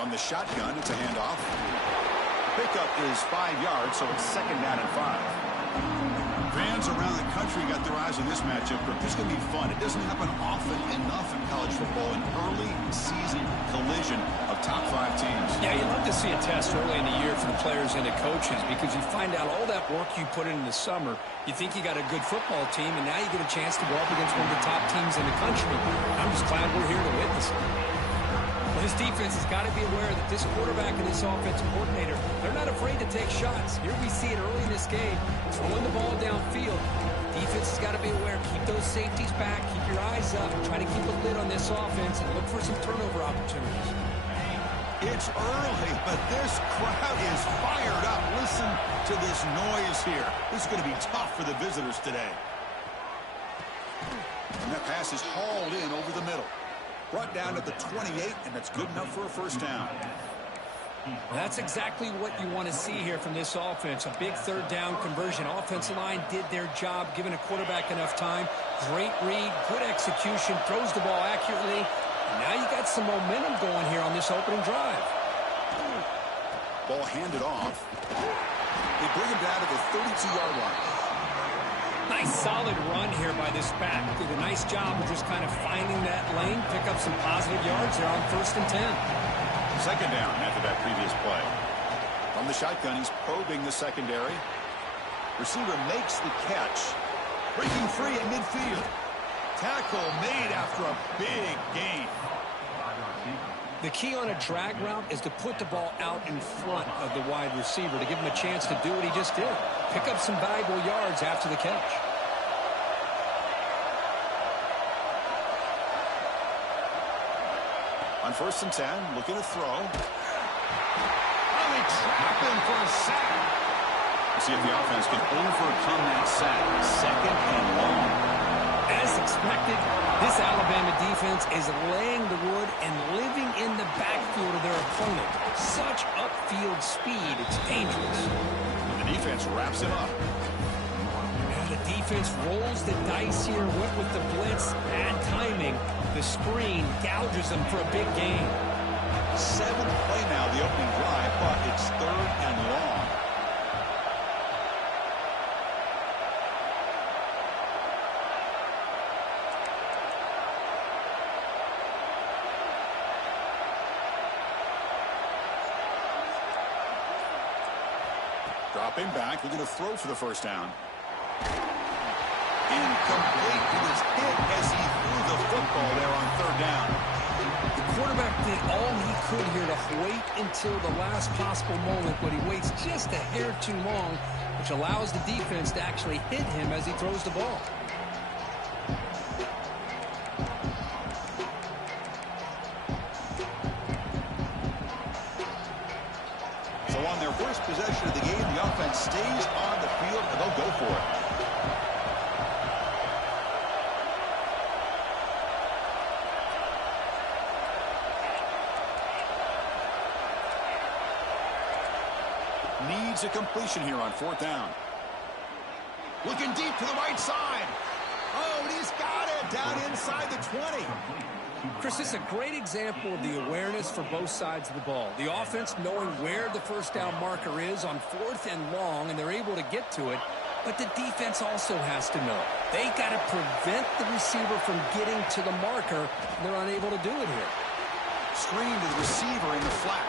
From the shotgun, it's a handoff. Pickup is 5 yards, so it's 2nd down and 5. Fans around the country got their eyes on this matchup. This is going to be fun. It doesn't happen often enough in college football, an early season collision of top 5 teams. Yeah, you'd love to see a test early in the year for the players and the coaches because you find out all that work you put in the summer. You think you got a good football team, and now you get a chance to go up against one of the top teams in the country. I'm just glad we're here to witness it. Well, this defense has got to be aware that this quarterback and this offensive coordinator, they're not afraid to take shots. Here we see it early in this game, throwing the ball downfield. Defense has got to be aware. Keep those safeties back. Keep your eyes up. Try to keep a lid on this offense and look for some turnover opportunities. It's early, but this crowd is fired up. Listen to this noise here. This is going to be tough for the visitors today. And that pass is hauled in over the middle. Brought down to the 28, and that's good enough for a 1st down. That's exactly what you want to see here from this offense. A big 3rd down conversion. Offensive line did their job, giving a quarterback enough time. Great read, good execution, throws the ball accurately. And now you got some momentum going here on this opening drive. Ball handed off. They bring him down to the 32-yard line. Nice solid run here by this back. Did a nice job of just kind of finding that lane, pick up some positive yards there on 1st and 10. 2nd down after that previous play. From the shotgun, he's probing the secondary. Receiver makes the catch. Breaking free at midfield. Tackle made after a big gain. The key on a drag route is to put the ball out in front of the wide receiver to give him a chance to do what he just did. Pick up some valuable yards after the catch. On 1st and 10, looking to throw. Oh, they trap him for a sack. We'll see if the offense can overcome that sack. 2nd and long. As expected, this Alabama defense is laying the wood and living in the backfield of their opponent. Such upfield speed, it's dangerous. The defense wraps him up. And the defense rolls the dice here, went with the blitz, bad timing. The screen gouges them for a big gain. 7th play now, the opening drive, but it's 3rd and long. Dropping back, looking to throw for the 1st down. Incomplete. He was hit as he threw the football there on 3rd down. The quarterback did all he could here to wait until the last possible moment, but he waits just a hair too long, which allows the defense to actually hit him as he throws the ball. So on their first possession of the game, the offense stays on the field, and they'll go for it. Needs a completion here on 4th down. Looking deep to the right side. Oh, and he's got it down inside the 20. Chris, this is a great example of the awareness for both sides of the ball. The offense knowing where the 1st down marker is on 4th and long, and they're able to get to it. But the defense also has to know. They got to prevent the receiver from getting to the marker. They're unable to do it here. Screen to the receiver in the flat.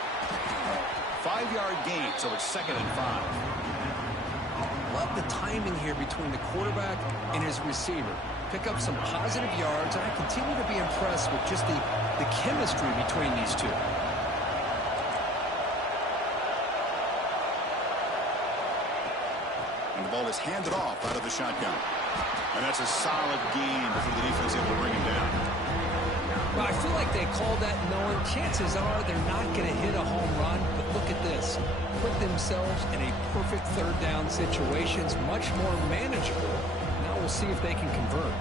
5-yard gain, so it's 2nd and 5. Love the timing here between the quarterback and his receiver. Pick up some positive yards, and I continue to be impressed with just the chemistry between these two. And the ball is handed off out of the shotgun. And that's a solid gain before the defense able to bring him down. Well, I feel like they called that knowing chances are they're not going to hit a home run, but look at this. Put themselves in a perfect 3rd down situation. It's much more manageable. Now we'll see if they can convert.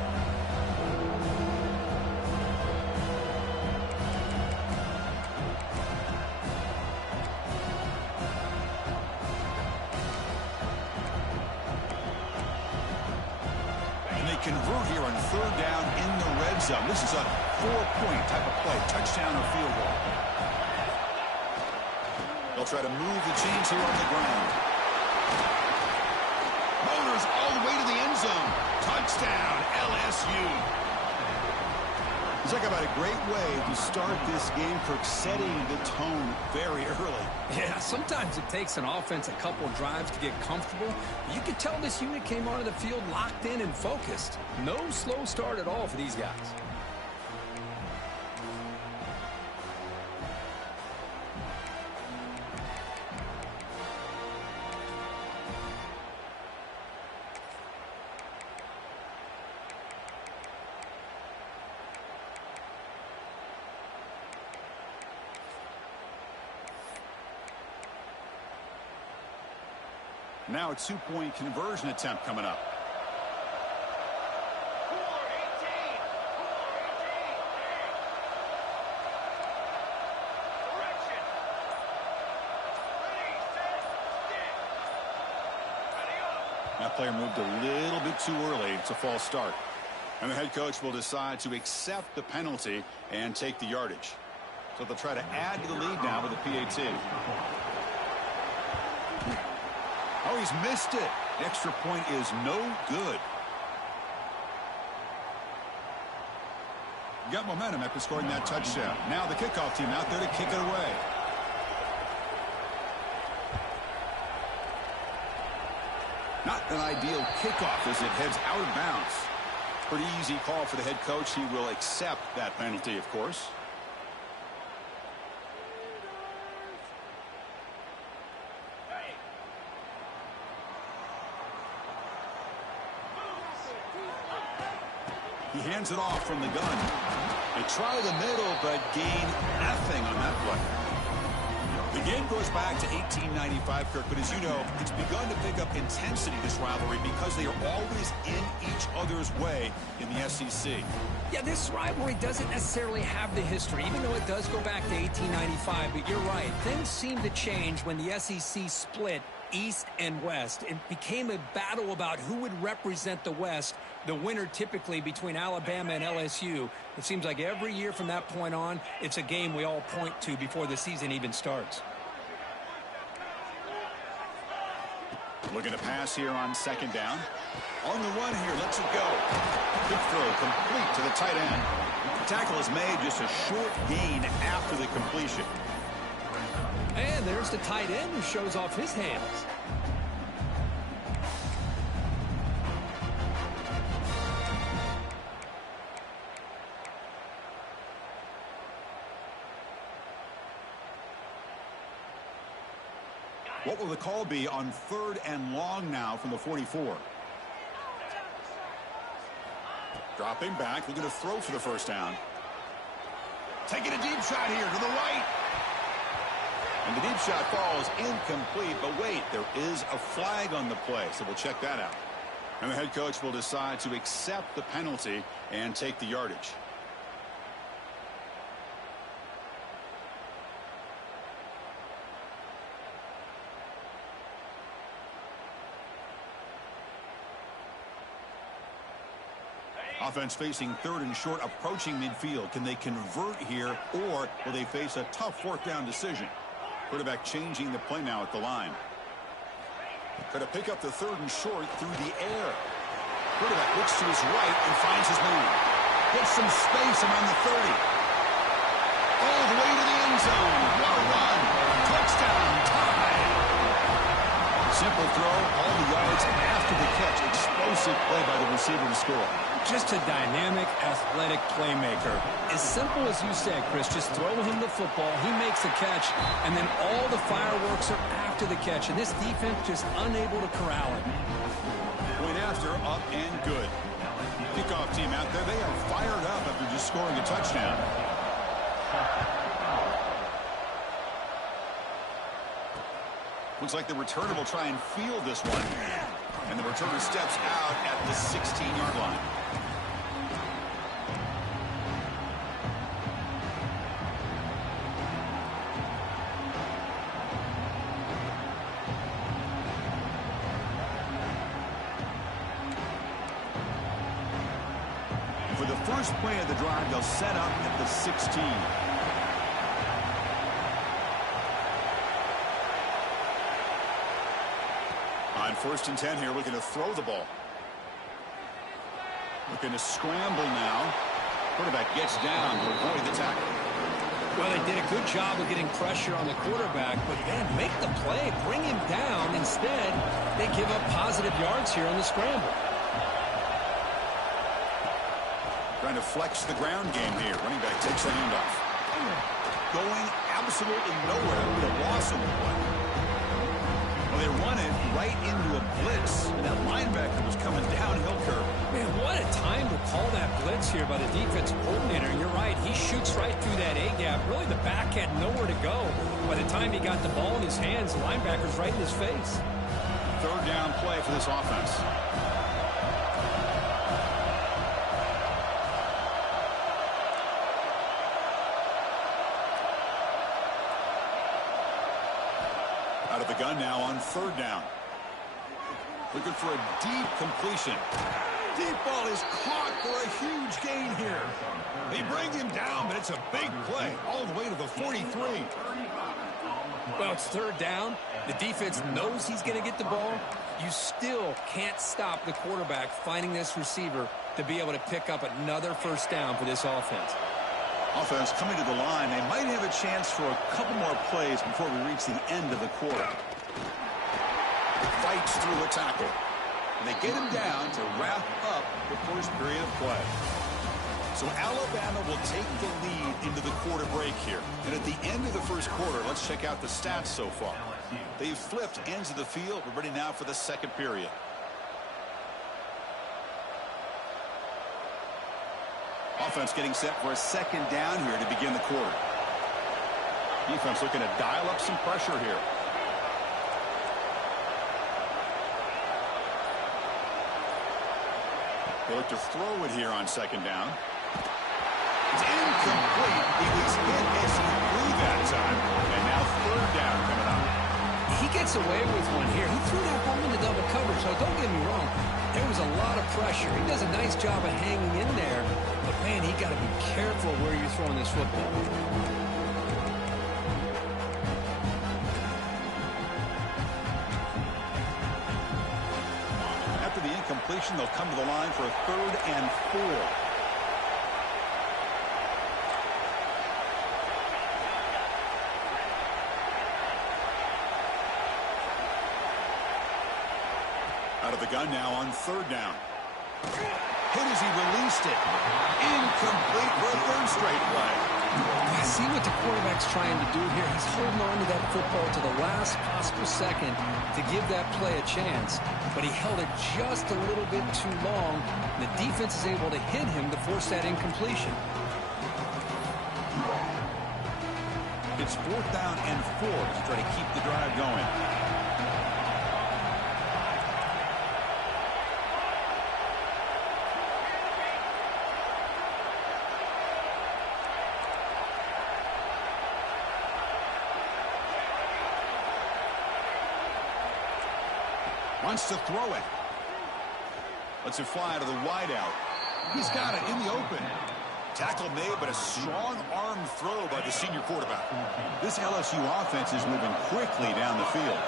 And they convert here on 3rd down in the red zone. This is a 4-point type of play, touchdown or field goal. try to move the chains here on the ground. Motors all the way to the end zone. Touchdown, LSU. Talk about a great way to start this game, Kirk, setting the tone very early. Yeah, sometimes it takes an offense a couple of drives to get comfortable. You can tell this unit came onto the field locked in and focused. No slow start at all for these guys. Now a two-point conversion attempt coming up. That player moved a little bit too early. It's a false start. And the head coach will decide to accept the penalty and take the yardage. So they'll try to add to the lead now with a PAT. Oh, he's missed it. The extra point is no good. Got momentum after scoring that touchdown. Now the kickoff team out there to kick it away. Not an ideal kickoff as it heads out of bounds. Pretty easy call for the head coach. He will accept that penalty, of course. He hands it off from the gun. They try the middle, but gain nothing on that play. The game goes back to 1895, Kirk, but as you know, it's begun to pick up intensity, this rivalry, because they are always in each other's way in the SEC. Yeah, this rivalry doesn't necessarily have the history, even though it does go back to 1895, but you're right. Things seem to change when the SEC split East and West. It became a battle about who would represent the West, the winner typically between Alabama and LSU. It seems like every year from that point on, it's a game we all point to before the season even starts. Looking to pass here on second down. On the run here, lets it go. Quick throw complete to the tight end. The tackle is made, just a short gain after the completion. And there's the tight end who shows off his hands. What will the call be on 3rd and long now from the 44? Dropping back, looking to throw for the first down. Taking a deep shot here to the right. And the deep shot falls incomplete, but wait, there is a flag on the play, so we'll check that out. And the head coach will decide to accept the penalty and take the yardage. Offense facing 3rd and short, approaching midfield. Can they convert here, or will they face a tough 4th down decision? Quarterback changing the play now at the line. Going to pick up the 3rd and short through the air. Quarterback looks to his right and finds his man. Gets some space around the 30. All the way to the end zone. What a run. Touchdown. Tie. Simple throw. All the yards after the catch. Explosive play by the receiver to score. Just a dynamic, athletic playmaker. As simple as you said, Chris, just throw him the football, he makes the catch, and then all the fireworks are after the catch, and this defense just unable to corral it. Point after, up and good. Kickoff team out there, they are fired up after just scoring a touchdown. Looks like the returner will try and field this one. And the returner steps out at the 16-yard line. For the first play of the drive, they'll set up at the 16. On 1st and 10 here, looking to throw the ball. Looking to scramble now. Quarterback gets down to avoid the tackle. Well, they did a good job of getting pressure on the quarterback, but then make the play, bring him down. Instead, they give up positive yards here on the scramble. Trying to flex the ground game here. Running back takes the handoff. Going absolutely nowhere with a loss on the play. Well, they run it right into a blitz, and that linebacker was coming downhill curve. Man, what a time to call that blitz here by the defensive coordinator. And you're right, he shoots right through that A-gap. Really, the back had nowhere to go. By the time he got the ball in his hands, the linebacker's right in his face. 3rd down play for this offense. Out of the gun now on 3rd down. Looking for a deep completion. Deep ball is caught for a huge gain here. They bring him down, but it's a big play all the way to the 43. Well, it's 3rd down. The defense knows he's going to get the ball. You still can't stop the quarterback finding this receiver to be able to pick up another 1st down for this offense. Offense coming to the line. They might have a chance for a couple more plays before we reach the end of the quarter. Fights through a tackle. And they get him down to wrap up the 1st period of play. So Alabama will take the lead into the quarter break here. And at the end of the 1st quarter, let's check out the stats so far. They've flipped ends of the field. We're ready now for the 2nd period. Offense getting set for a 2nd down here to begin the quarter. Defense looking to dial up some pressure here. They look to throw it here on 2nd down. It's incomplete. He was hit as he threw that time. And now 3rd down coming up. He gets away with one here. He threw that ball into double coverage, so don't get me wrong. There was a lot of pressure. He does a nice job of hanging in there. But, man, he got to be careful where you're throwing this football. After the incompletion, they'll come to the line for a 3rd and 4. Out of the gun now on 3rd down. Hit as he released it. Incomplete for a 3rd straight play. I see what the quarterback's trying to do here. He's holding on to that football to the last possible second to give that play a chance. But he held it just a little bit too long. The defense is able to hit him to force that incompletion. It's 4th down and 4 to try to keep the drive going. Wants to throw it. Lets it fly to the wideout. He's got it in the open. Tackle made, but a strong arm throw by the senior quarterback. This LSU offense is moving quickly down the field.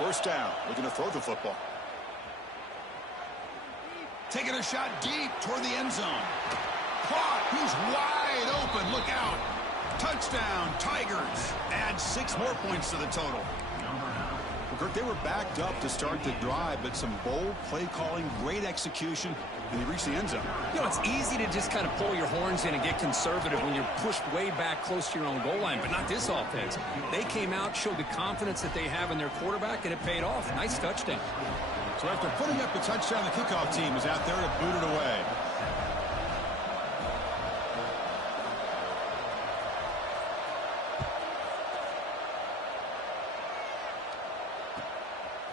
1st down, looking to throw the football. Taking a shot deep toward the end zone. Caught. He's wide open. Look out. Touchdown, Tigers. Add 6 more points to the total. Well, Kirk, they were backed up to start the drive, but some bold play calling, great execution, and they reached the end zone. You know, it's easy to just kind of pull your horns in and get conservative when you're pushed way back close to your own goal line, but not this offense. They came out, showed the confidence that they have in their quarterback, and it paid off. Nice touchdown. So after putting up the touchdown, the kickoff team is out there to boot it away.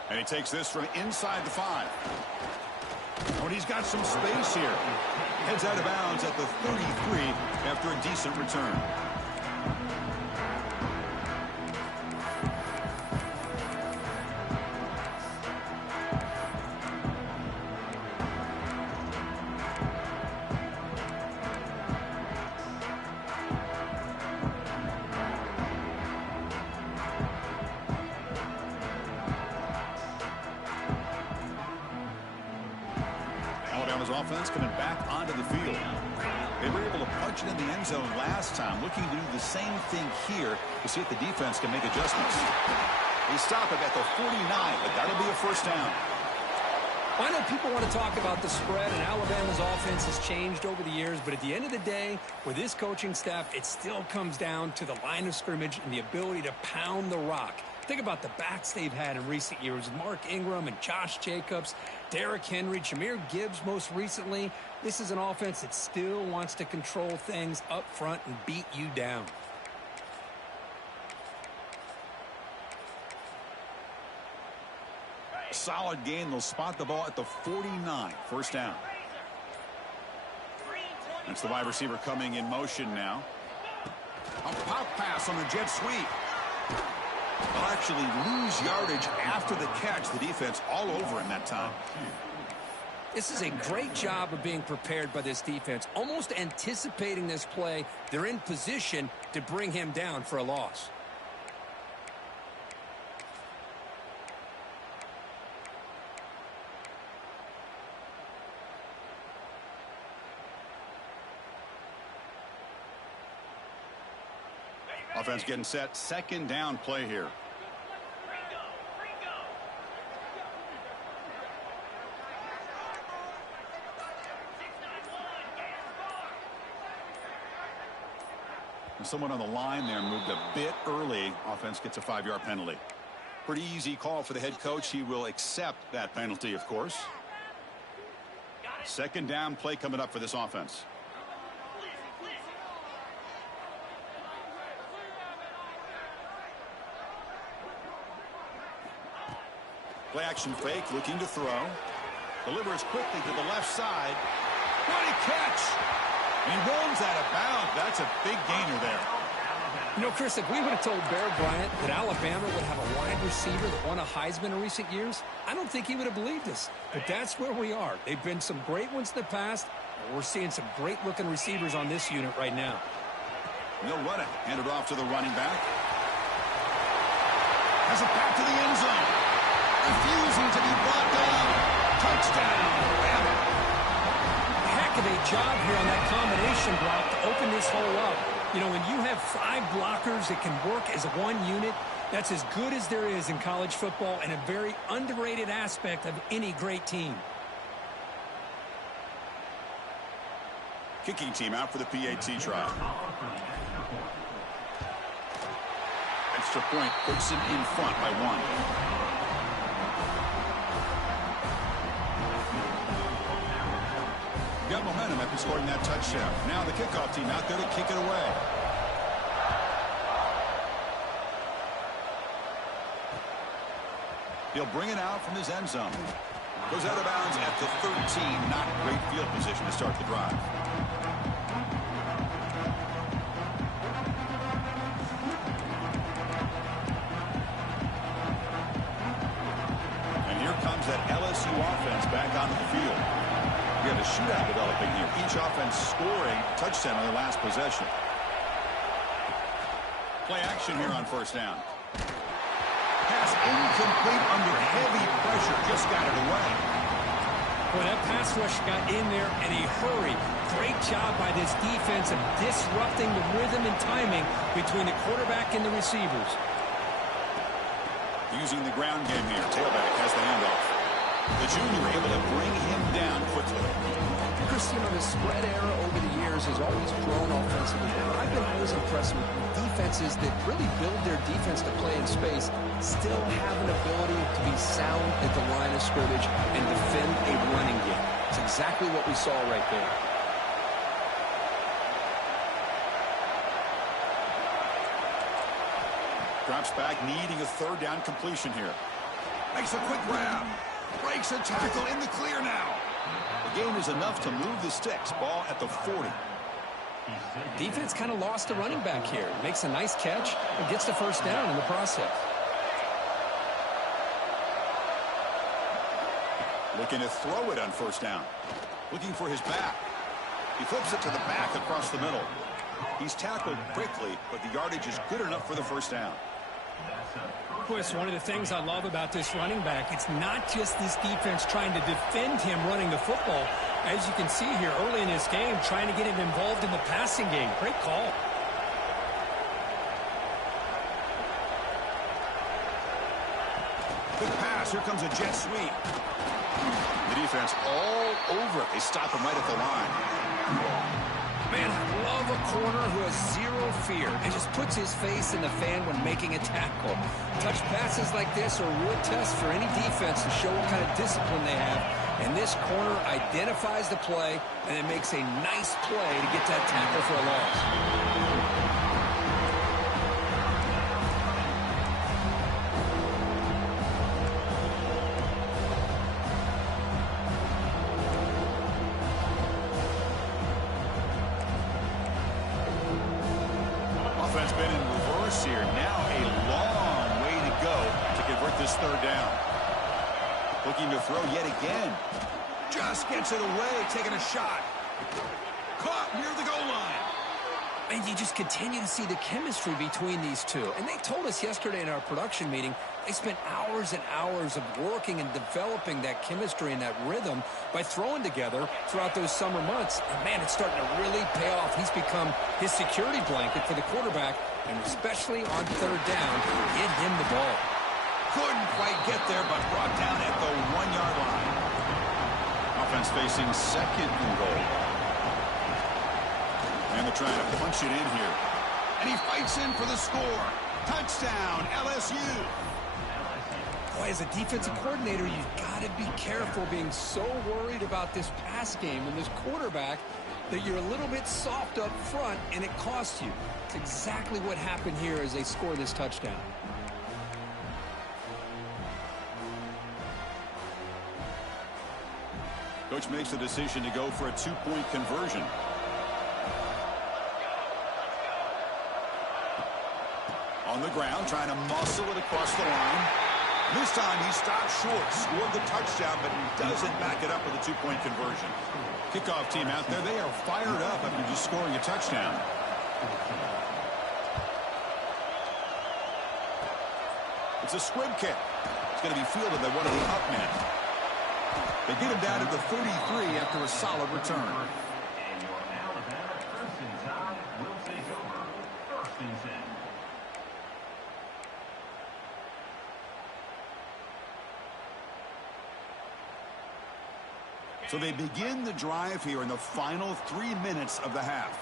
And he takes this from inside the 5. Oh, and he's got some space here. Heads out of bounds at the 33 after a decent return. offense coming back onto the field. They were able to punch it in the end zone last time, looking to do the same thing here to see if the defense can make adjustments. They stop it at the 49, but that'll be a first down. I know people want to talk about the spread, and Alabama's offense has changed over the years, but at the end of the day, with this coaching staff, it still comes down to the line of scrimmage and the ability to pound the rock. Think about the backs they've had in recent years. Mark Ingram and Josh Jacobs, Derrick Henry, Jahmyr Gibbs most recently. This is an offense that still wants to control things up front and beat you down. Solid gain. They'll spot the ball at the 49. First down. That's the wide receiver coming in motion now. A pop pass on the jet sweep. They'll actually lose yardage after the catch. The defense all over him that time. This is a great job of being prepared by this defense, almost anticipating this play. They're in position to bring him down for a loss. Offense getting set. Second down play here. Someone on the line there moved a bit early. Offense gets a 5-yard penalty. Pretty easy call for the head coach. He will accept that penalty, of course. Second down play coming up for this offense. Play action fake, looking to throw. Delivers quickly to the left side. What a catch! And he rolls out of bounds. That's a big gainer there. You know, Chris, if we would have told Bear Bryant that Alabama would have a wide receiver that won a Heisman in recent years, I don't think he would have believed us. But that's where we are. They've been some great ones in the past, and we're seeing some great-looking receivers on this unit right now. They'll run it. Hand it off to the running back. Has it back to the end zone. Refusing to be brought down. Touchdown, Bama. Heck of a job here on that combination block to open this hole up. You know, when you have 5 blockers that can work as one unit, that's as good as there is in college football and a very underrated aspect of any great team. Kicking team out for the PAT try. Extra point puts him in front by 1. Got momentum after scoring that touchdown. Now the kickoff team out there to kick it away. He'll bring it out from his end zone. Goes out of bounds at the 13. Not great field position to start the drive. And here comes that LSU offense back onto the field. We have a shootout developing here. Each offense scoring touchdown on their last possession. Play action here on first down. Pass incomplete under heavy pressure. Just got it away. Well, that pass rush got in there in a hurry. Great job by this defense of disrupting the rhythm and timing between the quarterback and the receivers. Using the ground game here. Tailback has the handoff. The junior able to bring him down quickly. Chris, you know, the spread era over the years has always grown offensively. I've been always impressed with defenses that really build their defense to play in space, still have an ability to be sound at the line of scrimmage and defend a running game. It's exactly what we saw right there. Drops back, needing a third down completion here. Makes a quick grab. Breaks a tackle in the clear now. The game is enough to move the sticks. Ball at the 40. Defense kind of lost the running back here. Makes a nice catch and gets the first down in the process. Looking to throw it on first down. Looking for his back. He flips it to the back across the middle. He's tackled quickly, but the yardage is good enough for the first down. Chris, one of the things I love about this running back, it's not just this defense trying to defend him running the football. As you can see here early in this game, trying to get him involved in the passing game. Great call. Good pass. Here comes a jet sweep. The defense all over it. They stop him right at the line. Man, I love a corner who has zero fear and just puts his face in the fan when making a tackle. Touch passes like this are a real test for any defense to show what kind of discipline they have. And this corner identifies the play and it makes a nice play to get that tackle for a loss. Offense been in reverse here. Now a long way to go to convert this third down. Looking to throw yet again. Just gets it away, taking a shot. Caught near the goal line. And you just continue to see the chemistry between these two. And they told us yesterday in our production meeting, they spent hours and hours of working and developing that chemistry and that rhythm by throwing together throughout those summer months. And, man, it's starting to really pay off. He's become his security blanket for the quarterback, and especially on third down, get him the ball. Couldn't quite get there, but brought down at the 1-yard line. Offense facing second and goal. And they're trying to punch it in here. And he fights in for the score. Touchdown, LSU. Boy, as a defensive coordinator, you've got to be careful being so worried about this pass game and this quarterback that you're a little bit soft up front and it costs you. It's exactly what happened here as they score this touchdown. Coach makes the decision to go for a 2-point conversion. On the ground, trying to muscle it across the line. This time he stopped short, scored the touchdown, but he doesn't back it up with a 2-point conversion. Kickoff team out there, they are fired up after just scoring a touchdown. It's a squib kick. It's going to be fielded by one of the up men. They get him down to the 33 after a solid return. So they begin the drive here in the final 3 minutes of the half.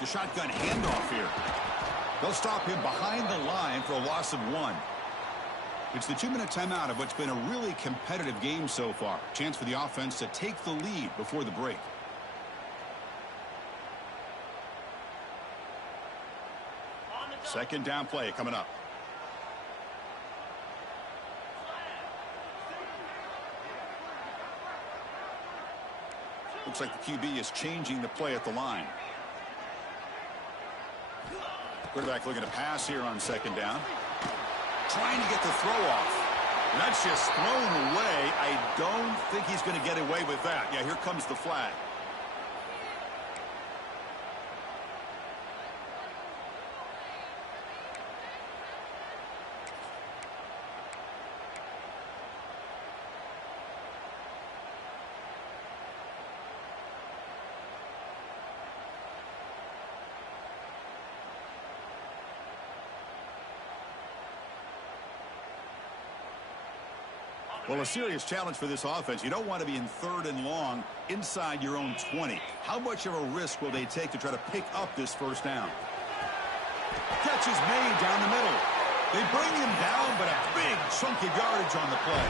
The shotgun handoff here. They'll stop him behind the line for a loss of 1. It's the 2-minute timeout of what's been a really competitive game so far. Chance for the offense to take the lead before the break. Second down play coming up. Looks like the QB is changing the play at the line. Quarterback looking to pass here on second down. Trying to get the throw off. And that's just thrown away. I don't think he's going to get away with that. Yeah, here comes the flag. Well, a serious challenge for this offense. You don't want to be in third and long inside your own 20. How much of a risk will they take to try to pick up this first down? Catch is made down the middle. They bring him down, but a big chunk of yardage on the play.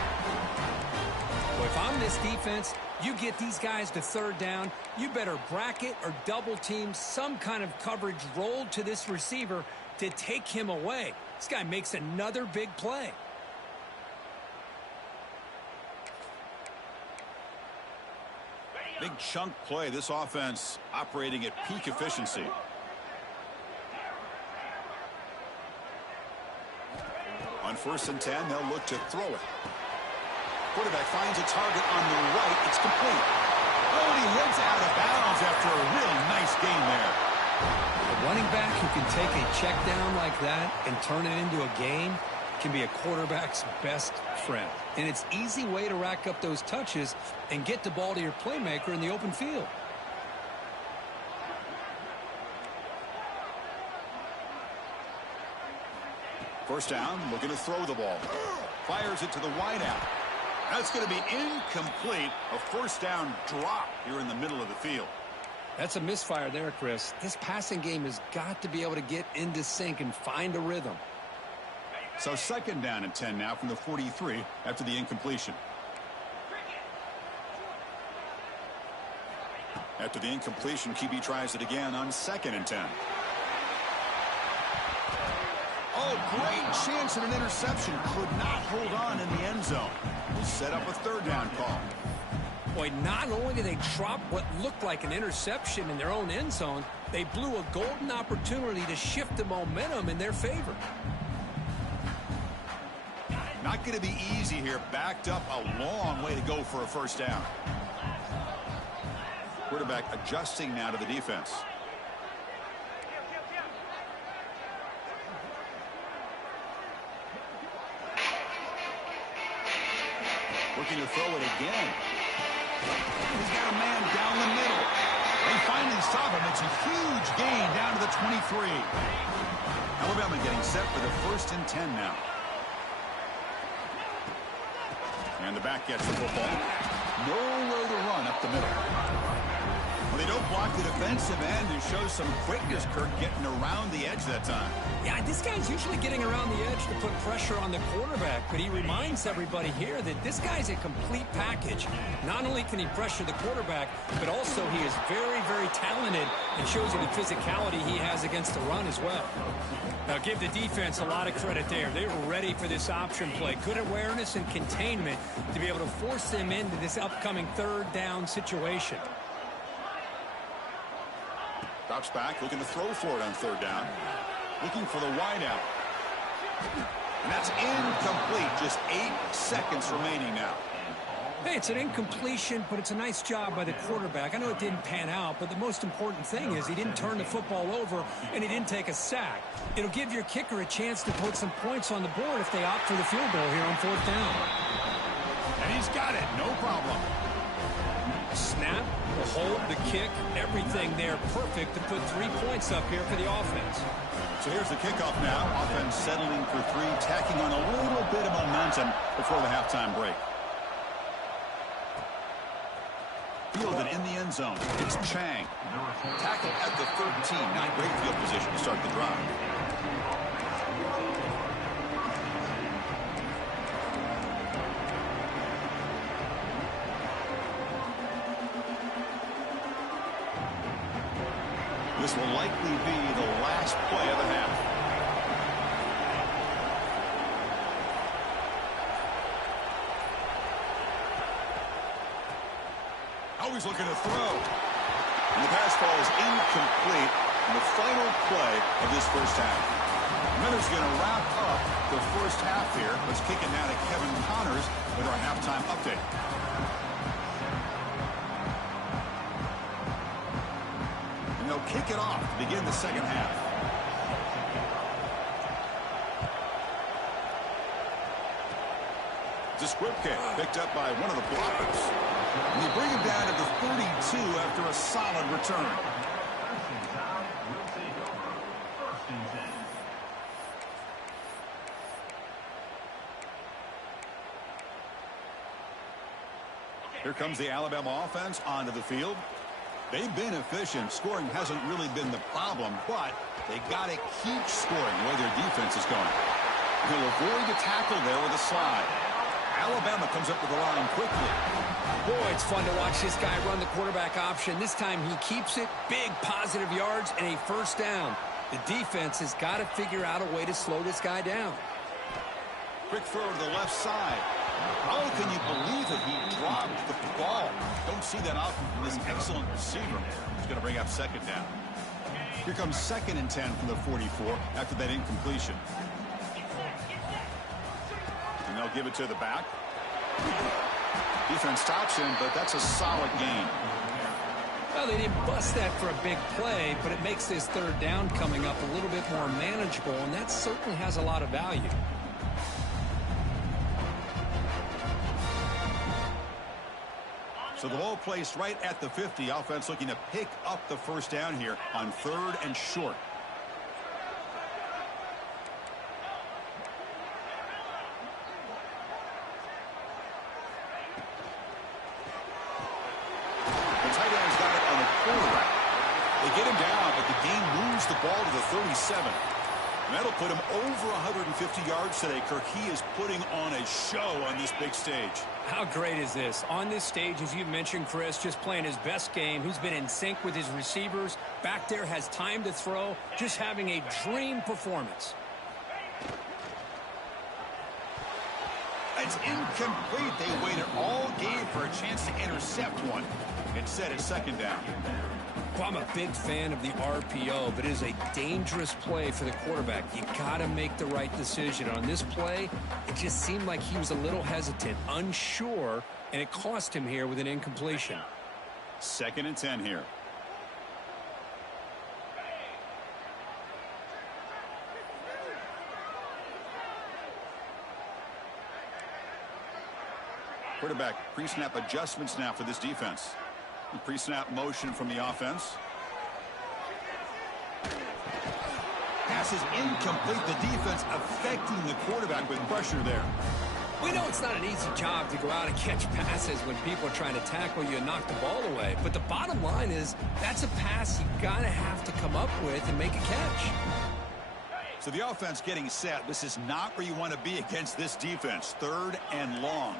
Well, if I'm this defense, you get these guys to third down, you better bracket or double team some kind of coverage rolled to this receiver to take him away. This guy makes another big play. Big chunk play. This offense operating at peak efficiency. On 1st and 10, they'll look to throw it. Quarterback finds a target on the right. It's complete. Oh, and he heads out of bounds after a really nice gain there. A running back who can take a check down like that and turn it into a gain, can be a quarterback's best friend. And it's an easy way to rack up those touches and get the ball to your playmaker in the open field. First down, looking to throw the ball. Fires it to the wideout. That's going to be incomplete. A first down drop here in the middle of the field. That's a misfire there, Chris. This passing game has got to be able to get into sync and find a rhythm. So second down and 10 now from the 43 after the incompletion. After the incompletion, QB tries it again on second and 10. Oh, great chance at an interception. Could not hold on in the end zone. Will set up a third down call. Boy, not only did they drop what looked like an interception in their own end zone, they blew a golden opportunity to shift the momentum in their favor. Not going to be easy here. Backed up a long way to go for a first down. Quarterback adjusting now to the defense. Looking to throw it again. He's got a man down the middle. They finally stop him. It's a huge gain down to the 23. Alabama getting set for the first and 10 now. And the back gets the football. Nowhere to run up the middle. Well, they don't block the defensive end and show some quickness, Kirk, getting around the edge that time. Yeah, this guy's usually getting around the edge to put pressure on the quarterback, but he reminds everybody here that this guy's a complete package. Not only can he pressure the quarterback, but also he is very, very talented and shows you the physicality he has against the run as well. Now, give the defense a lot of credit there. They were ready for this option play. Good awareness and containment to be able to force them into this upcoming third down situation. Drops back, looking to throw for it on third down. Looking for the wideout. And that's incomplete. Just 8 seconds remaining now. Hey, it's an incompletion, but it's a nice job by the quarterback. I know it didn't pan out, but the most important thing is he didn't turn the football over and he didn't take a sack. It'll give your kicker a chance to put some points on the board if they opt for the field goal here on fourth down. And he's got it. No problem. Snap, the hold, the kick, everything there perfect to put 3 points up here for the offense. So here's the kickoff now. Offense settling for 3, tacking on a little bit of momentum before the halftime break. Fielded in the end zone. It's Chang. Tackle at the 13. Not great field position to start the drive. This will likely be the last play of the half. Always looking to throw. And the pass ball is incomplete in the final play of this first half. Miller's going to wrap up the first half here. Let's kick it now to Kevin Connors with our halftime update. And they'll kick it off to begin the second half. It's a squib kick picked up by one of the blockers. And they bring him down to the 32 after a solid return. Here comes the Alabama offense onto the field. They've been efficient. Scoring hasn't really been the problem, but they got to keep scoring the way their defense is going. He'll avoid the tackle there with a slide. Alabama comes up with the line quickly. Boy, it's fun to watch this guy run the quarterback option. This time he keeps it. Big positive yards and a first down. The defense has got to figure out a way to slow this guy down. Quick throw to the left side. How can you believe it? He dropped the ball. Don't see that often from this excellent receiver. He's going to bring up second down. Here comes second and 10 from the 44 after that incompletion. And they'll give it to the back. Defense stops him, but that's a solid gain. Well, they didn't bust that for a big play, but it makes this third down coming up a little bit more manageable, and that certainly has a lot of value. So the ball placed right at the 50. Offense looking to pick up the first down here on 3rd and short. The tight end's got it on the quarterback. They get him down, but the game moves the ball to the 37. And that'll put him over 150 yards today, Kirk. He is putting on a show on this big stage. How great is this? On this stage, as you mentioned, Chris, just playing his best game. He's been in sync with his receivers. Back there, has time to throw. Just having a dream performance. It's incomplete. They waited all game for a chance to intercept one. Instead, it's 2nd down. Well, I'm a big fan of the RPO, but it is a dangerous play for the quarterback. You got to make the right decision. On this play, it just seemed like he was a little hesitant, unsure, and it cost him here with an incompletion. 2nd and 10 here. Quarterback pre-snap adjustments now for this defense. Pre-snap motion from the offense. Pass is incomplete. The defense affecting the quarterback with pressure there. We know it's not an easy job to go out and catch passes when people are trying to tackle you and knock the ball away. But the bottom line is that's a pass you got to have to come up with and make a catch. So the offense getting set. This is not where you want to be against this defense. 3rd and long.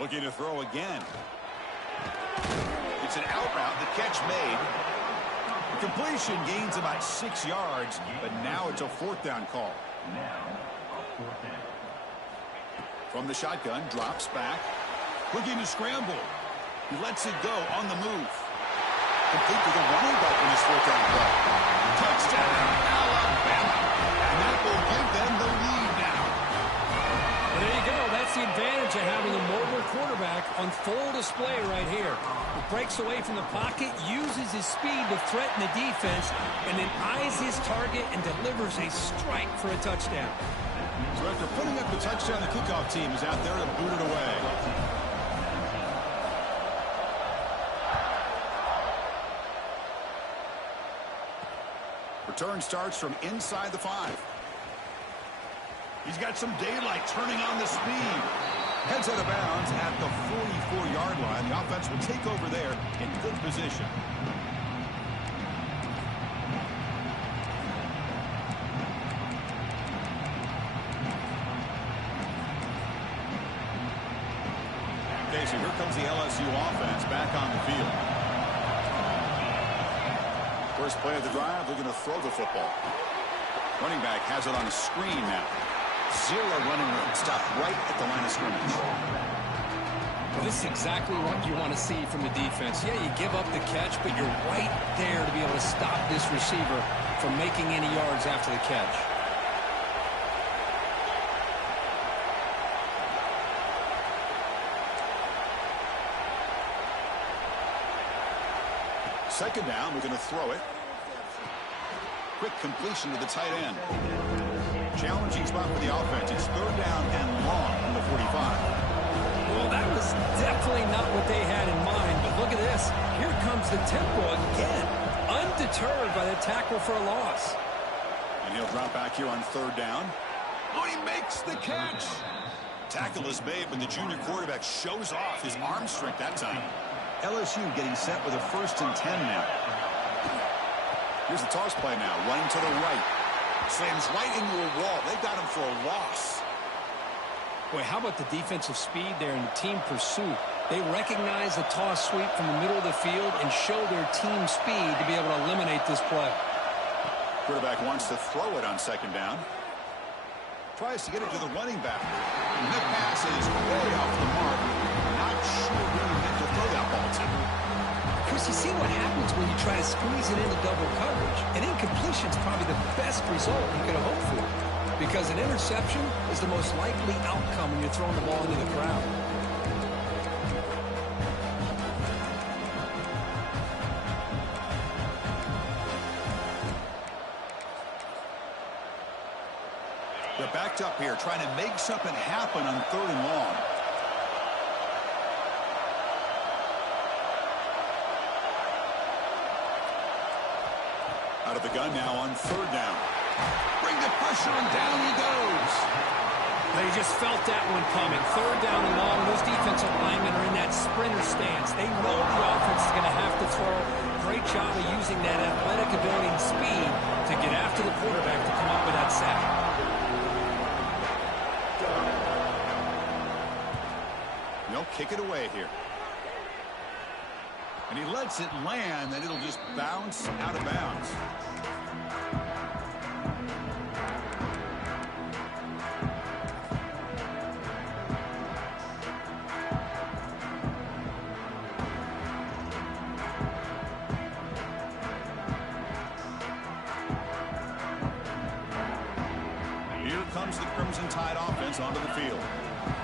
Looking to throw again. It's an out route. The catch made. The completion gains about 6 yards, but now it's a 4th down call. From the shotgun, drops back. Looking to scramble. He lets it go on the move. Complete with a running back in his 4th down play. Touchdown, Alabama. And that will give them the lead now. Well, there you go. That's the advantage of having a mobile quarterback on full display right here. He breaks away from the pocket, uses his speed to threaten the defense, and then eyes his target and delivers a strike for a touchdown. So after putting up the touchdown, the kickoff team is out there to boot it away. Return starts from inside the 5. He's got some daylight, turning on the speed. Heads out of bounds at the 44-yard line. The offense will take over there in good position. Okay, so here comes the LSU offense back on the field. First play of the drive, they're going to throw the football. Running back has it on a screen now. 0 running room. Stopped right at the line of scrimmage. Well, this is exactly what you want to see from the defense. Yeah, you give up the catch, but you're right there to be able to stop this receiver from making any yards after the catch. Second down, we're going to throw it. Quick completion to the tight end. Challenging spot for the offense. It's 3rd down and long from the 45. Well, that was definitely not what they had in mind, but look at this. Here comes the tempo again. Undeterred by the tackle for a loss. And he'll drop back here on 3rd down. Oh, he makes the catch. Tackle is made, but the junior quarterback shows off his arm strength that time. LSU getting set with a 1st and 10 now. Here's the toss play now, running to the right. Slams right into a wall. They've got him for a loss. Boy, how about the defensive speed there in the team pursuit? They recognize the toss sweep from the middle of the field and show their team speed to be able to eliminate this play. Quarterback wants to throw it on 2nd down. Tries to get it to the running back. And that pass is way off the mark. Not sure where he meant to throw that ball to. Chris, you see what happens when you try to squeeze it into double coverage. An incompletion is probably the best result you could have hoped for, because an interception is the most likely outcome when you're throwing the ball into the crowd. backed up here, trying to make something happen on 3rd and long. Out of the gun now on 3rd down. Bring the pressure, and down he goes. They just felt that one coming. 3rd down and long. Those defensive linemen are in that sprinter stance. They know the offense is going to have to throw. Great job of using that athletic ability and speed to get after the quarterback to come up with that sack. They'll kick it away here. And he lets it land, and it'll just bounce out of bounds. Here comes the Crimson Tide offense onto the field.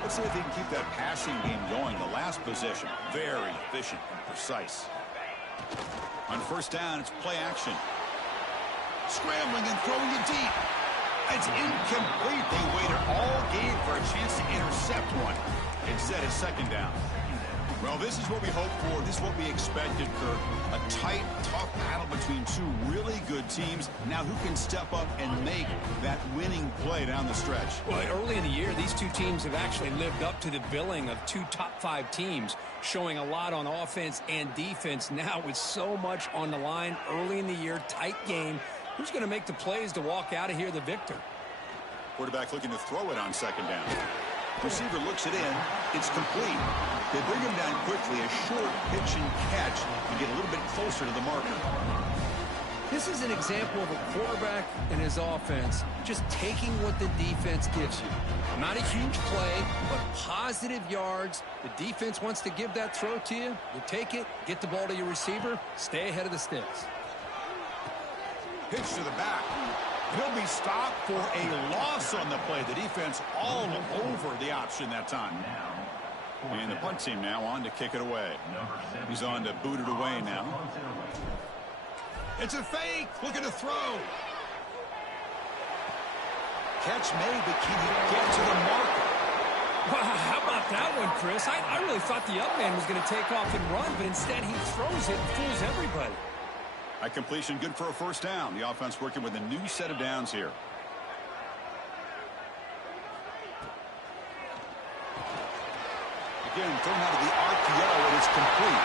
Let's see if they can keep that passing game going. The last possession, very efficient and precise. On 1st down, it's play action. Scrambling and throwing it deep. It's incomplete. They waited all game for a chance to intercept one. Instead, it's 2nd down. Well, this is what we hoped for. This is what we expected, Kirk. A tight, tough battle between two really good teams. Now, who can step up and make that winning play down the stretch? Well, early in the year, these two teams have actually lived up to the billing of 2 top 5 teams, showing a lot on offense and defense. Now, with so much on the line early in the year, tight game, who's going to make the plays to walk out of here the victor? Quarterback looking to throw it on 2nd down. Receiver looks it in. It's complete. They bring him down quickly. A short pitch and catch and get a little bit closer to the marker. This is an example of a quarterback and his offense just taking what the defense gives you. Not a huge play, but positive yards. The defense wants to give that throw to you. You take it, get the ball to your receiver, stay ahead of the sticks. Pitch to the back. He'll be stopped for a loss on the play. The defense all over the option that time. And the punt team now on to kick it away. He's on to boot it away now. It's a fake. Looking to throw. Catch made, but can he get to the marker? Wow, how about that one, Chris? I really thought the up man was going to take off and run, but instead he throws it and fools everybody. That completion good for a 1st down. The offense working with a new set of downs here. Again, thrown out of the RPO, and it's complete.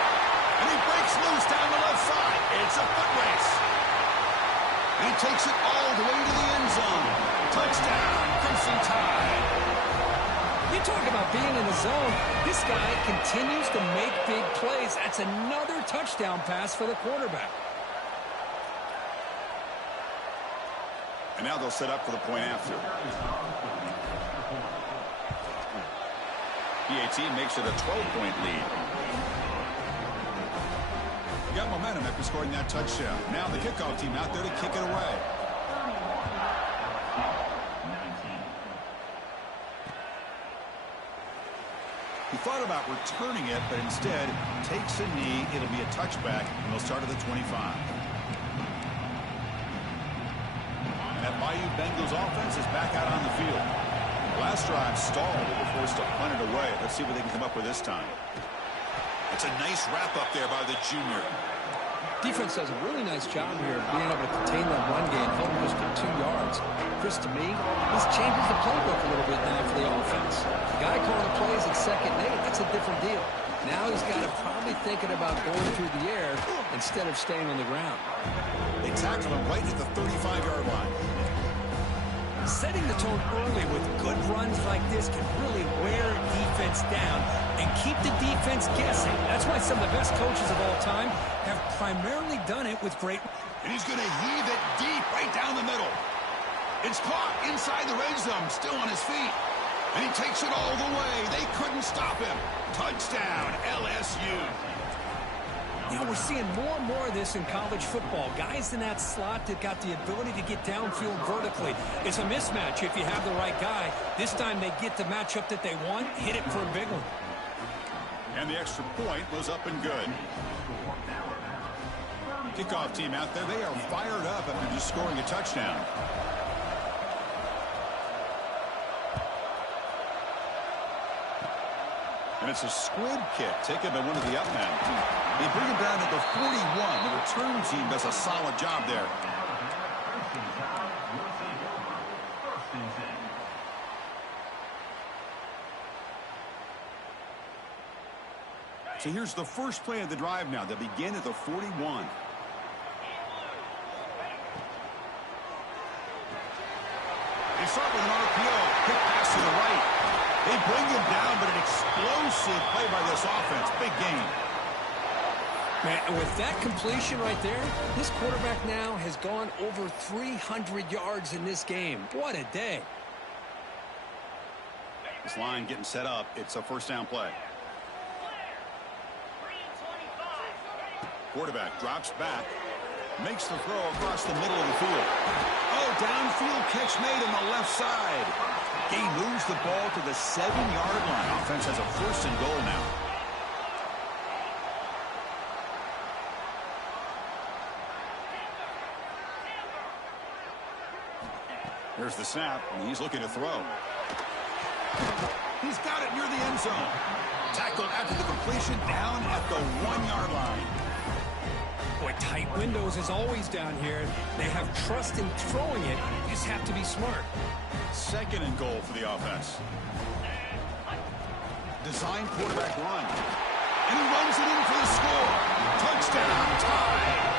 And he breaks loose down the left side. It's a foot race. He takes it all the way to the end zone. Touchdown, Crimson Tide. You talk about being in the zone. This guy continues to make big plays. That's another touchdown pass for the quarterback. And now they'll set up for the point after. PAT makes it a 12-point lead. Got momentum after scoring that touchdown. Now the kickoff team out there to kick it away. He thought about returning it, but instead takes a knee. It'll be a touchback, and they'll start at the 25. That Bayou Bengals offense is back out on the field. Last drive stalled. They were forced to punt it away. Let's see what they can come up with this time. It's a nice wrap up there by the junior. Defense does a really nice job here of being able to contain that run game, held just for 2 yards. Chris, to me, this changes the playbook a little bit now for the offense. The guy calling the plays at 2nd and 8, that's a different deal. Now he's got to probably thinking about going through the air instead of staying on the ground. They tackle him right at the 35-yard line. Setting the tone early with good runs like this can really wear a defense down and keep the defense guessing. That's why some of the best coaches of all time have primarily done it with great... And he's going to heave it deep right down the middle. It's caught inside the red zone, still on his feet. And he takes it all the way. They couldn't stop him. Touchdown, LSU. You know, we're seeing more and more of this in college football. Guys in that slot that got the ability to get downfield vertically. It's a mismatch if you have the right guy. This time they get the matchup that they want, hit it for a big one. And the extra point was up and good. Kickoff team out there, they are fired up after just scoring a touchdown. And it's a squib kick taken by one of the up men. They bring him down at the 41. The return team does a solid job there. So here's the first play of the drive now. They begin at the 41. They start with an RPO. Quick pass to the right. They bring him down, but an explosive play by this offense. Big game. Man, and with that completion right there, this quarterback now has gone over 300 yards in this game. What a day. This line getting set up. It's a first down play. Quarterback drops back. Makes the throw across the middle of the field. Oh, downfield catch made on the left side. He moves the ball to the 7-yard line. Offense has a first and goal now. Here's the snap, and he's looking to throw. He's got it near the end zone. Tackled after the completion down at the 1-yard line. Boy, tight windows is always down here. They have trust in throwing it. You just have to be smart. Second and goal for the offense. Design quarterback run. And he runs it in for the score. Touchdown, tie.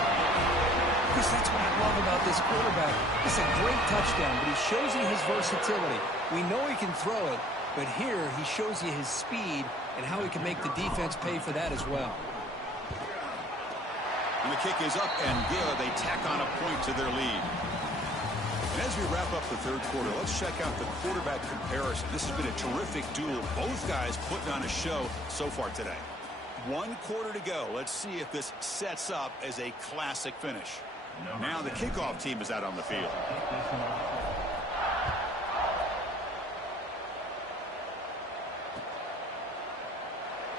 Because that's what I love about this quarterback. It's a great touchdown, but he shows you his versatility. We know he can throw it, but here he shows you his speed and how he can make the defense pay for that as well. And the kick is up and good. They tack on a point to their lead. And as we wrap up the third quarter, let's check out the quarterback comparison. This has been a terrific duel. Both guys putting on a show so far today. 1 quarter to go. Let's see if this sets up as a classic finish. Now the kickoff team is out on the field.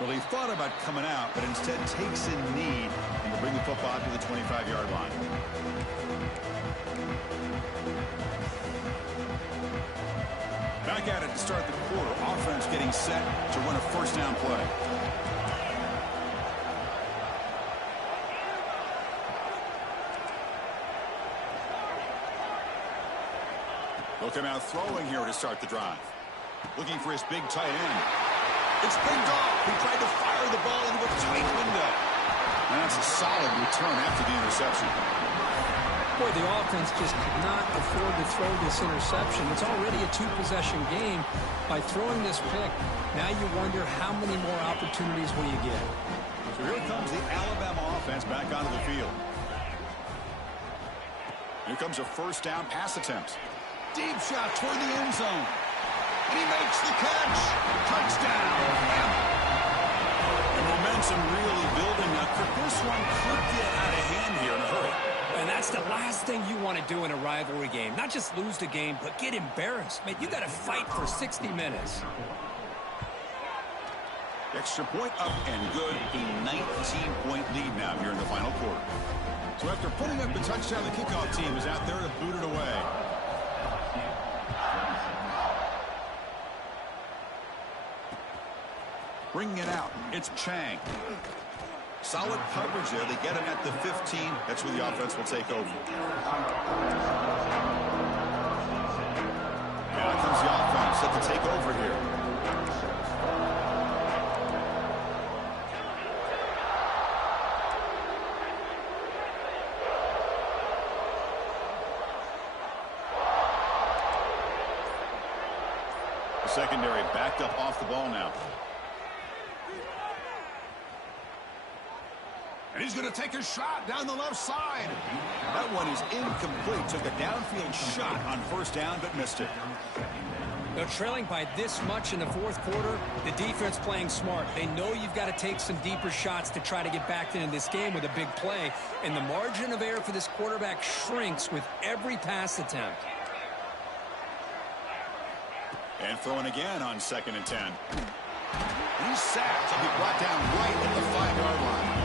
Well, he thought about coming out, but instead takes a knee and will bring the football to the 25-yard line. Back at it to start the quarter. Offense getting set to run a first down play. He'll come out throwing here to start the drive. Looking for his big tight end. It's picked off. He tried to fire the ball into a tight window. And that's a solid return after the interception. Boy, the offense just could not afford to throw this interception. It's already a 2-possession game. By throwing this pick, now you wonder how many more opportunities will you get. So here comes the Alabama offense back onto the field. Here comes a first down pass attempt. Deep shot toward the end zone. And he makes the catch. Touchdown, Bama. The momentum really building now. This one could get out of hand here in a hurry. And that's the last thing you want to do in a rivalry game. Not just lose the game, but get embarrassed. Man, you got to fight for 60 minutes. Extra point up and good. A 19-point lead now here in the final quarter. So after putting up the touchdown, the kickoff team is out there to boot it away. Bringing it out, it's Chang. Solid coverage there. They get him at the 15. That's where the offense will take over. Now comes the offense set to take over here. The secondary backed up off the ball now. And he's going to take a shot down the left side. That one is incomplete. Took a downfield shot on first down, but missed it. They're trailing by this much in the fourth quarter. The defense playing smart. They know you've got to take some deeper shots to try to get back into this game with a big play. And the margin of error for this quarterback shrinks with every pass attempt. And throwing again on 2nd and 10. He's sacked. He'll be brought down right at the 5-yard line.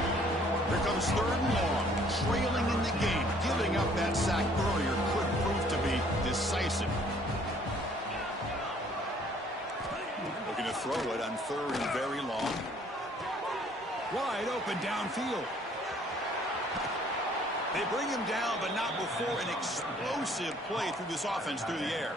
Here comes 3rd and long, trailing in the game. Giving up that sack earlier could prove to be decisive. Looking to throw it on 3rd and very long. wide open downfield. They bring him down, but not before an explosive play through this offense through the air.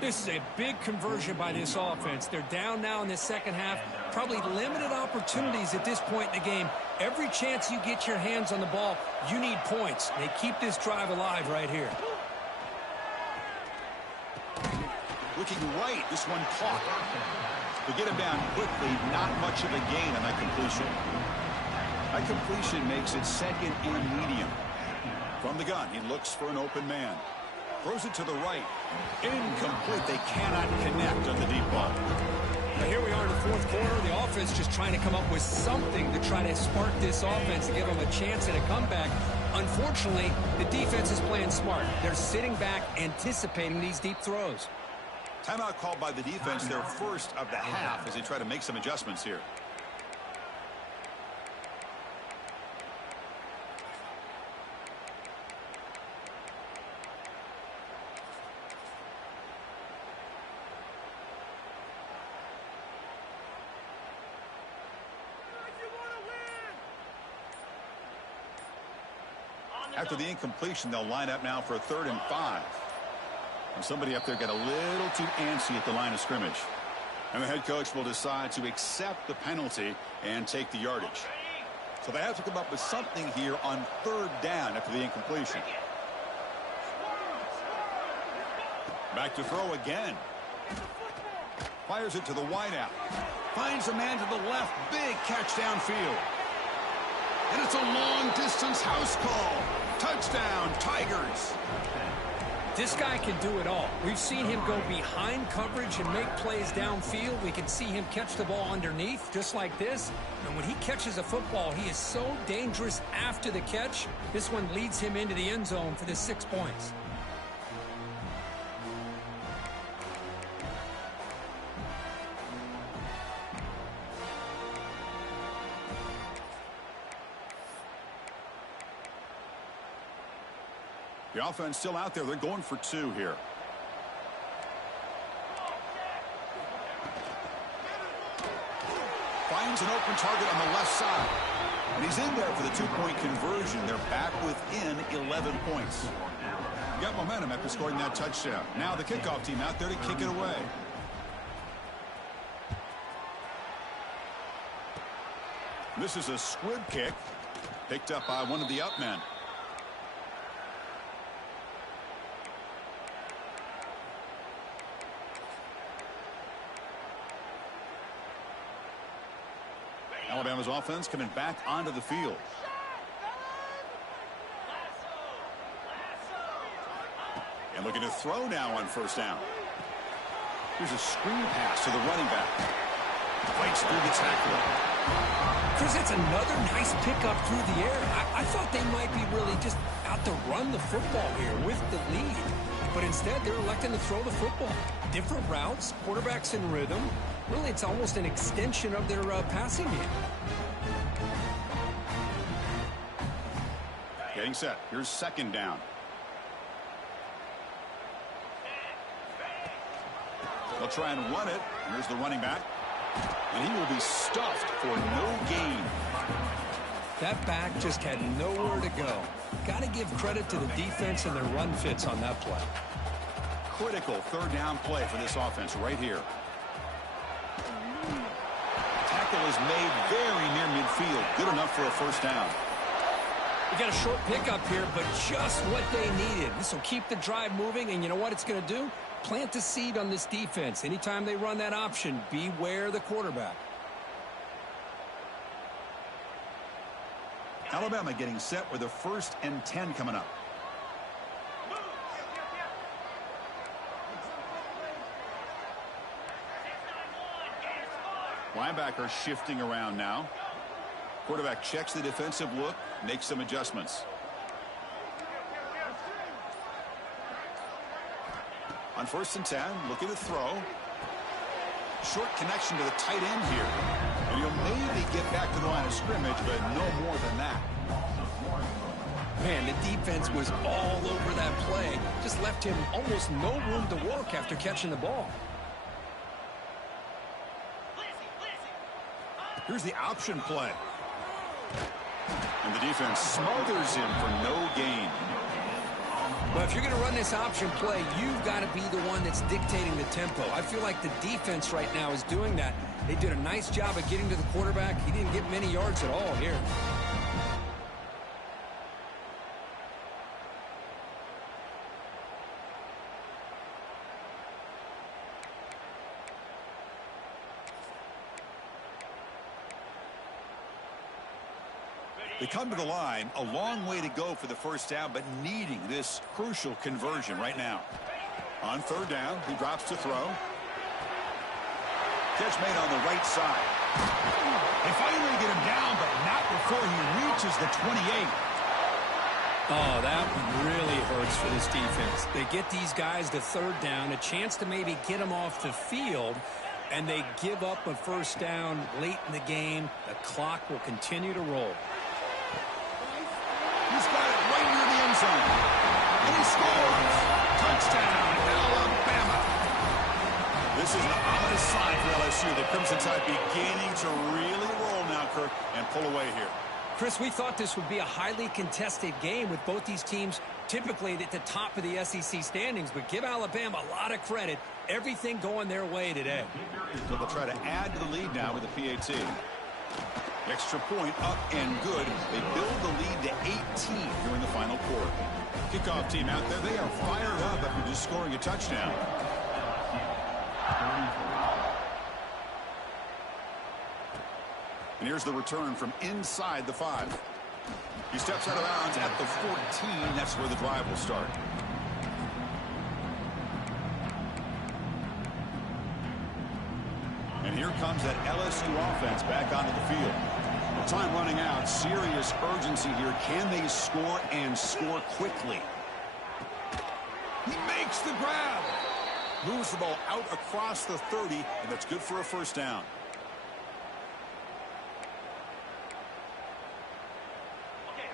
This is a big conversion by this offense. They're down now in the second half. Probably limited opportunities at this point in the game. Every chance you get your hands on the ball, you need points. They keep this drive alive right here. Looking right, this one caught. To get him down quickly, not much of a gain on that completion. That completion makes it second and medium. From the gun, he looks for an open man. Throws it to the right. Incomplete. They cannot connect on the deep ball. Now here we are in the fourth quarter. The offense just trying to come up with something to try to spark this offense and give them a chance at a comeback. Unfortunately, the defense is playing smart. They're sitting back, anticipating these deep throws. Timeout called by the defense, their first of the half, as they try to make some adjustments here. After the incompletion, they'll line up now for a 3rd and 5. And somebody up there got a little too antsy at the line of scrimmage. And the head coach will decide to accept the penalty and take the yardage. So they have to come up with something here on 3rd down after the incompletion. Back to throw again. Fires it to the wideout. Finds a man to the left. Big catch downfield. And it's a long-distance house call. Touchdown, Tigers. This guy can do it all. We've seen him go behind coverage and make plays downfield. We can see him catch the ball underneath, just like this. And when he catches a football, he is so dangerous after the catch. This one leads him into the end zone for the 6 points. The offense still out there. They're going for 2 here. Finds an open target on the left side. And he's in there for the 2-point conversion. They're back within 11 points. Got momentum after scoring that touchdown. Now the kickoff team out there to kick it away. This is a squib kick picked up by one of the up men. Alabama's offense coming back onto the field. And looking to throw now on 1st down. Here's a screen pass to the running back. Fights through the tackle. Chris, it's another nice pickup through the air. I thought they might be really just out to run the football here with the lead. But instead, they're electing to throw the football. Different routes, quarterbacks in rhythm. Really, it's almost an extension of their passing game. Getting set. Here's 2nd down. They'll try and run it. Here's the running back. And he will be stuffed for no gain. That back just had nowhere to go. Got to give credit to the defense and their run fits on that play. Critical 3rd down play for this offense right here. Tackle is made very near midfield. Good enough for a 1st down. We got a short pickup here, but just what they needed. This will keep the drive moving, and you know what it's going to do? Plant a seed on this defense. Anytime they run that option, beware the quarterback. Alabama getting set with a 1st and 10 coming up. Linebacker shifting around now. Quarterback checks the defensive look, makes some adjustments. On 1st and 10, looking to throw. Short connection to the tight end here. And he'll maybe get back to the line of scrimmage, but no more than that. Man, the defense was all over that play. Just left him almost no room to work after catching the ball. Here's the option play. And the defense smothers him for no gain. Well, if you're going to run this option play, you've got to be the one that's dictating the tempo. I feel like the defense right now is doing that. They did a nice job of getting to the quarterback. He didn't get many yards at all here. They come to the line, a long way to go for the first down, but needing this crucial conversion right now. On third down, he drops to throw. Catch made on the right side. They finally get him down, but not before he reaches the 28. Oh, that one really hurts for this defense. They get these guys to third down, a chance to maybe get them off the field, and they give up a first down late in the game. The clock will continue to roll. He's got it right near the end zone. And he scores. Touchdown, Alabama. This is an ominous sign for LSU. The Crimson Tide beginning to really roll now, Kirk, and pull away here. Chris, we thought this would be a highly contested game with both these teams typically at the top of the SEC standings, but give Alabama a lot of credit. Everything going their way today. So they'll try to add to the lead now with the PAT. Extra point up and good. They build the lead to 18 during the final quarter. Kickoff team out there. They are fired up after just scoring a touchdown. And here's the return from inside the 5. He steps out of bounds at the 14. That's where the drive will start. And here comes that LSU offense back onto the field. Time running out. Serious urgency here. Can they score and score quickly? He makes the grab. Moves the ball out across the 30, and that's good for a first down.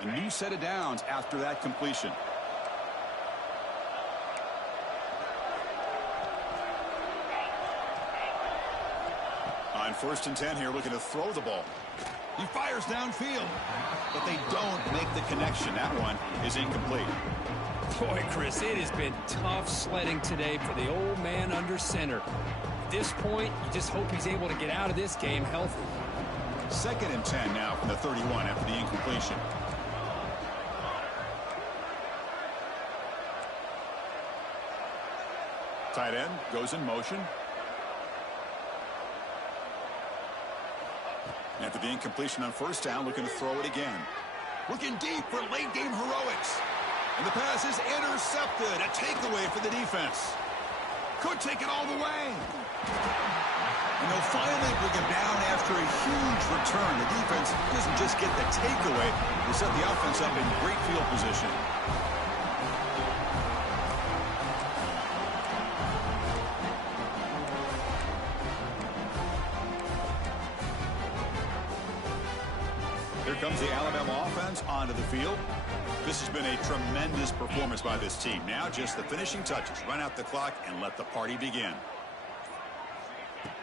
A new set of downs after that completion. On 1st and 10 here, looking to throw the ball. He fires downfield, but they don't make the connection. That one is incomplete. Boy, Chris, it has been tough sledding today for the old man under center. At this point, you just hope he's able to get out of this game healthy. 2nd and 10 now from the 31 after the incompletion. Tight end goes in motion. After the incompletion on 1st down, looking to throw it again. Looking deep for late game heroics. And the pass is intercepted. A takeaway for the defense. Could take it all the way. And they'll finally bring him down after a huge return. The defense doesn't just get the takeaway. They set the offense up in great field position. Here comes the Alabama offense onto the field. This has been a tremendous performance by this team. Now just the finishing touches. Run out the clock and let the party begin.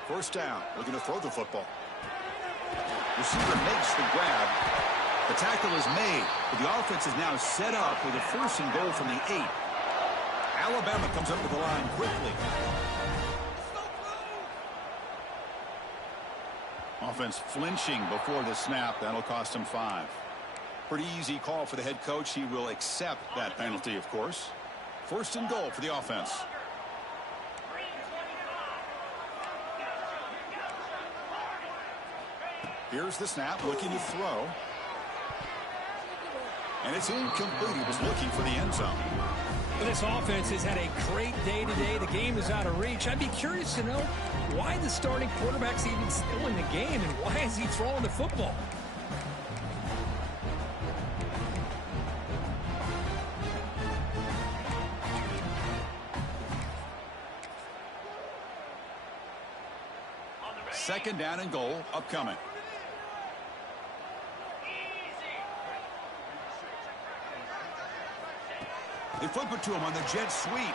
1st down. Looking to throw the football. Receiver makes the grab. The tackle is made. But the offense is now set up with a 1st and goal from the 8. Alabama comes up with the line quickly. Offense flinching before the snap. That'll cost him 5. Pretty easy call for the head coach. He will accept that penalty, of course. 1st and goal for the offense. Here's the snap, looking to throw. And it's incomplete. He was looking for the end zone. Well, this offense has had a great day today. The game is out of reach. I'd be curious to know why the starting quarterback's even still in the game and why is he throwing the football? Second down and goal upcoming. They flip it to him on the jet sweep.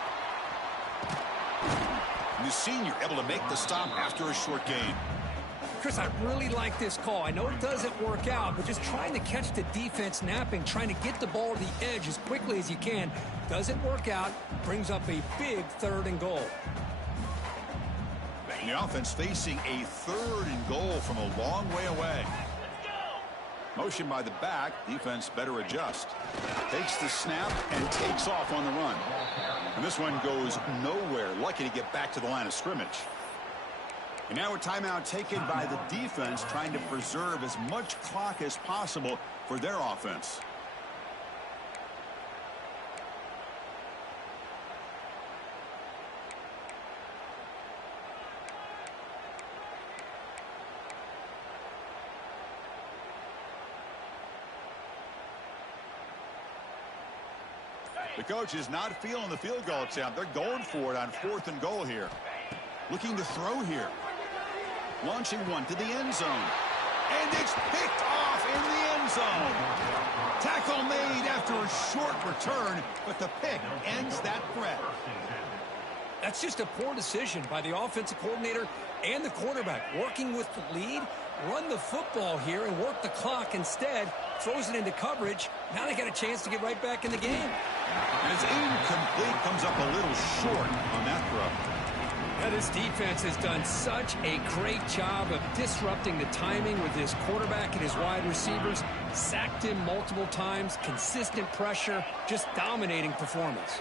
And the senior able to make the stop after a short gain. Chris, I really like this call. I know it doesn't work out, but just trying to catch the defense napping, trying to get the ball to the edge as quickly as you can. Doesn't work out, brings up a big 3rd and goal. And the offense facing a 3rd and goal from a long way away. Motion by the back. Defense better adjust. Takes the snap and takes off on the run. And this one goes nowhere. Lucky to get back to the line of scrimmage. And now a timeout taken by the defense, trying to preserve as much clock as possible for their offense. The coach is not feeling the field goal attempt. They're going for it on 4th and goal here. Looking to throw here. Launching one to the end zone. And it's picked off in the end zone. Tackle made after a short return, but the pick ends that threat. That's just a poor decision by the offensive coordinator and the quarterback. Working with the lead, run the football here and work the clock instead. Throws it into coverage. Now they got a chance to get right back in the game. And it's incomplete. Comes up a little short on that throw. Yeah, this defense has done such a great job of disrupting the timing with his quarterback and his wide receivers. Sacked him multiple times. Consistent pressure. Just dominating performance.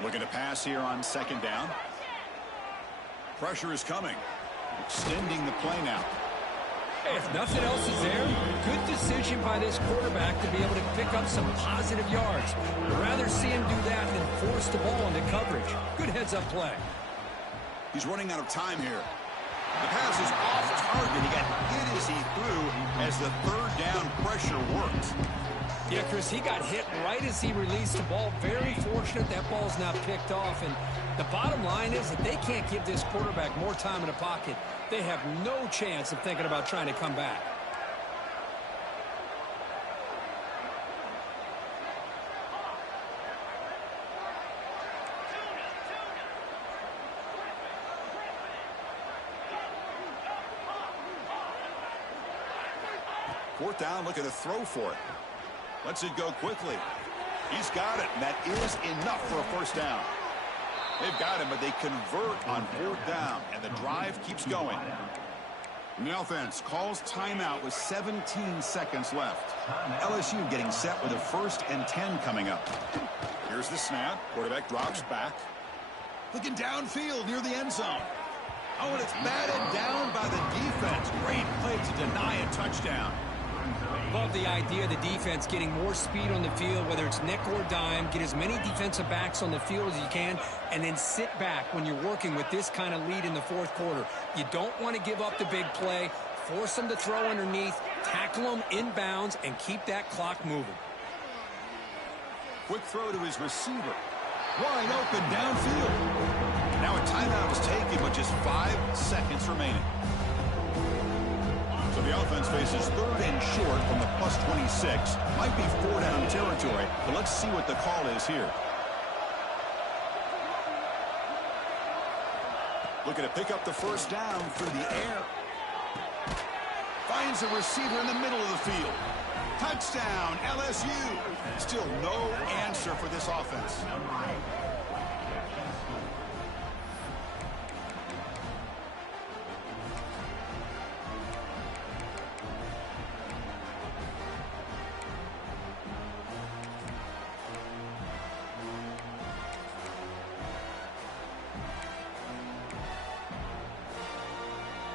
Looking to pass here on 2nd down. Pressure is coming. Extending the play now. Hey, if nothing else is there, good decision by this quarterback to be able to pick up some positive yards. I'd rather see him do that than force the ball into coverage. Good heads-up play. He's running out of time here. The pass is off target. He got hit as he threw as the 3rd down pressure worked. Yeah, Chris, he got hit right as he released the ball. Very fortunate that ball's not picked off. And the bottom line is that they can't give this quarterback more time in the pocket. They have no chance of thinking about trying to come back. Fourth down, looking to throw for it. Lets it go quickly. He's got it, and that is enough for a first down. They've got him, but they convert on 4th down, and the drive keeps going. And the offense calls timeout with 17 seconds left. LSU getting set with a 1st and 10 coming up. Here's the snap. Quarterback drops back. Looking downfield near the end zone. Oh, and it's batted down by the defense. Great play to deny a touchdown. Love the idea of the defense getting more speed on the field, whether it's nickel or dime. Get as many defensive backs on the field as you can, and then sit back when you're working with this kind of lead in the 4th quarter. You don't want to give up the big play. Force them to throw underneath, tackle them inbounds, and keep that clock moving. Quick throw to his receiver. Wide open downfield. Now a timeout is taken with just 5 seconds remaining. So the offense faces 3rd and short from the +26. Might be 4-down territory, but let's see what the call is here. Looking to pick up the first down through the air. Finds a receiver in the middle of the field. Touchdown, LSU. Still no answer for this offense.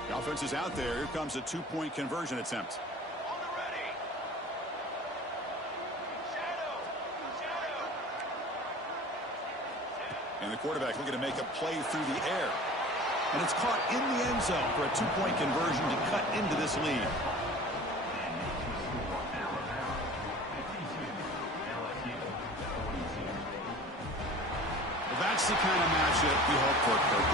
The offense is out there. Here comes a 2-point conversion attempt. On the ready. And the quarterback looking to make a play through the air. And it's caught in the end zone for a 2-point conversion to cut into this lead. Well, that's the kind of matchup we hope for. This